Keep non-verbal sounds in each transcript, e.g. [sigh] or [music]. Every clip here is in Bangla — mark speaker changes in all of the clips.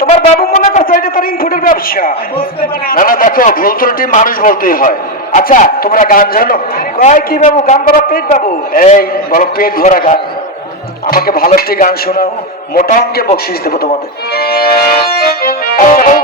Speaker 1: তোমার বাবু মনে করছে এটা তার ইনপুটের ব্যবসা।
Speaker 2: না না দেখো ভুল ত্রুটি মানুষ বলতেই হয়। আচ্ছা তোমরা গান জানো?
Speaker 1: কয় কি বাবু গান করা পেট বাবু?
Speaker 2: এই বলো পেট ভরা গান। আমাকে ভালো একটি গান শোনাও। মোটা অঙ্কে বকশিস দেবো তোমাদের।
Speaker 1: আচ্ছা বাবু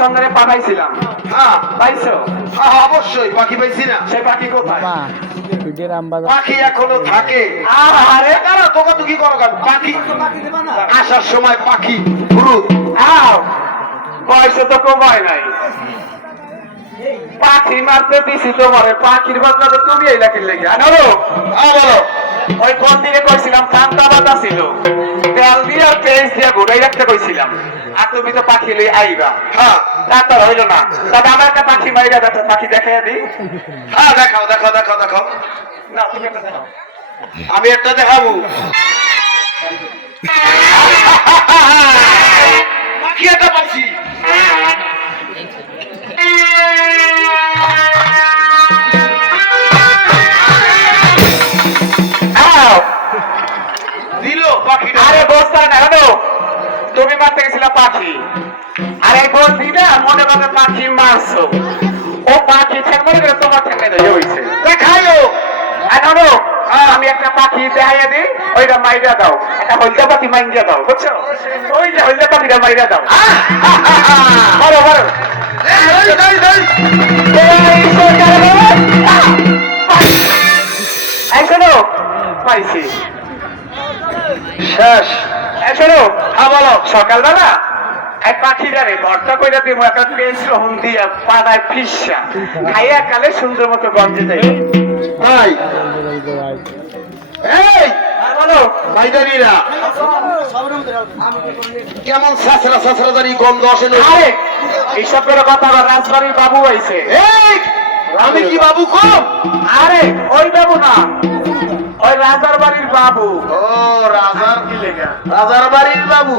Speaker 3: সন্ধানে পাঠাইছিলাম।
Speaker 2: হ্যাঁ।
Speaker 3: পাইছো?
Speaker 2: হ্যাঁ, অবশ্যই পাখি পাইছি না।
Speaker 3: সেই পাখি কোথায়?
Speaker 2: পাখি এখনও থাকে।
Speaker 3: আরে
Speaker 2: কারা তোকে তুই কি করো কেন? পাখি। আসার সময় পাখি
Speaker 3: আও বয়সে তো কমায় নাই। পাখি মারতে দিছি তোমারে পাখির বদলা তুমি এই লাখির লেগে। আনো
Speaker 2: বলো।
Speaker 3: ওই কোন দিকে কইছিলাম কান্তা বাতা ছিল। তেল দিয়ে আর পেঁয়াজ দিয়ে ঘুরাই রাখতে কইছিলাম। আর তুমি তো পাখি লই আইবা।
Speaker 2: হ্যাঁ
Speaker 3: তা তো হইল না। তবে আমার একটা পাখি মাইরা একটা পাখি দেখাই দিই।
Speaker 2: হ্যাঁ দেখাও দেখাও দেখাও দেখাও।
Speaker 3: না তুমি একটা দেখাও।
Speaker 2: আমি একটা দেখাবো। পাখি একটা পাইছি
Speaker 3: হলো তুমি মারতে গেছিলা পাখি। আরে বলছি না মনে মনে পাখি মারছো। ও পাখি ঠেক মনে করে তোমার ঠেকে হইছে।
Speaker 2: দেখাইও
Speaker 3: আনো আমি একটা পাখি দেখাইয়া দিই, ওইটা মাইরা দাও। একটা হলদা পাখি মাইরা দাও, বুঝছ? ওই যে হলদা পাখিটা মাইরা দাও। [laughs] বলো বলো। সকালবেলা? এক পাখিটারে ভর্তা কইরা দিব একটা পেঁচ রহন দিয়া পানায় ফিসা। খাইয়া কালে সুন্দর মতো গঞ্জে যাই
Speaker 2: তাই এই!
Speaker 3: বলো।
Speaker 2: ভাইদানিরা কেমন সাসরা সাসরা জানি গন্ধ আসে না।
Speaker 3: আরে এইসব করে কথা রাজবাড়ির বাবু আইছে।
Speaker 2: এই! আমি কি বাবু কম?
Speaker 3: আরে ওই বাবু না। ওই রাজার বাড়ির বাবু।
Speaker 2: ও রাজার
Speaker 3: কি লেগা?
Speaker 2: রাজার বাড়ির বাবু।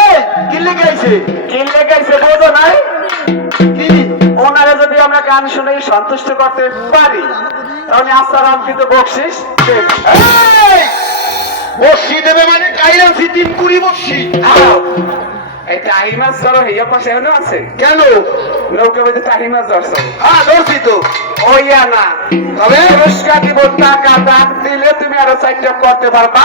Speaker 2: এই কি লেগেছে
Speaker 3: কি লেগেছে বোঝো নাই?
Speaker 2: কি?
Speaker 3: ওনারা যদি আমরা গান শুনে সন্তুষ্ট করতে পারি তাহলে আসারাম কিন্তু বকশিস
Speaker 2: বসি দেবে মানে কাইরাসি তিন কুড়ি বসি
Speaker 3: এই টাহি মাছ ধরো হেয়া পাশে এখনও আছে।
Speaker 2: কেন?
Speaker 3: নৌকা টাহি মাছ ধরছো।
Speaker 2: হ্যাঁ ধরছি তো।
Speaker 3: ওইয়া না।
Speaker 2: তবে
Speaker 3: পুরস্কার দিব টাকা দাগ দিলে তুমি আরও চারটা করতে পারবা।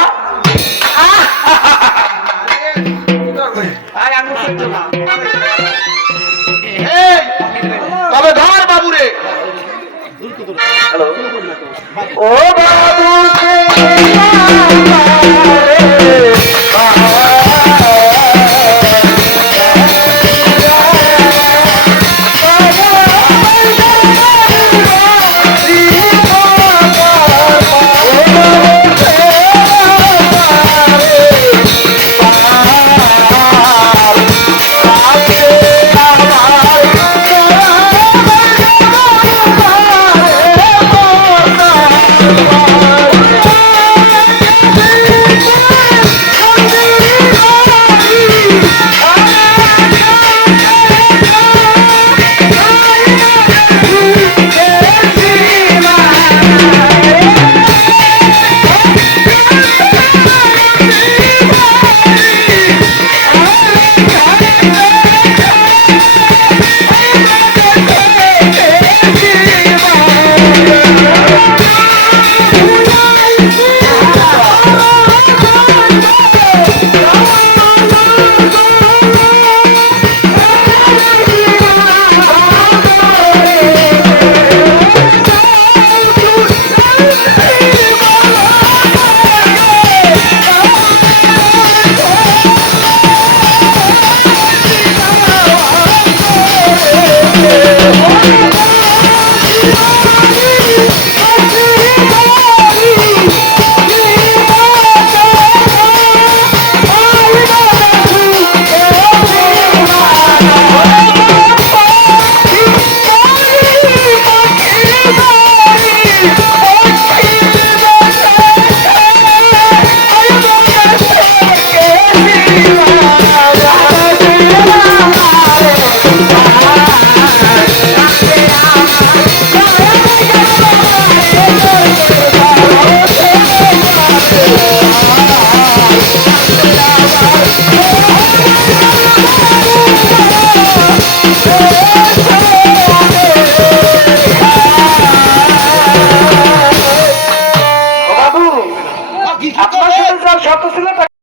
Speaker 2: তবে ধর বাবুরে।
Speaker 3: ও বাবু।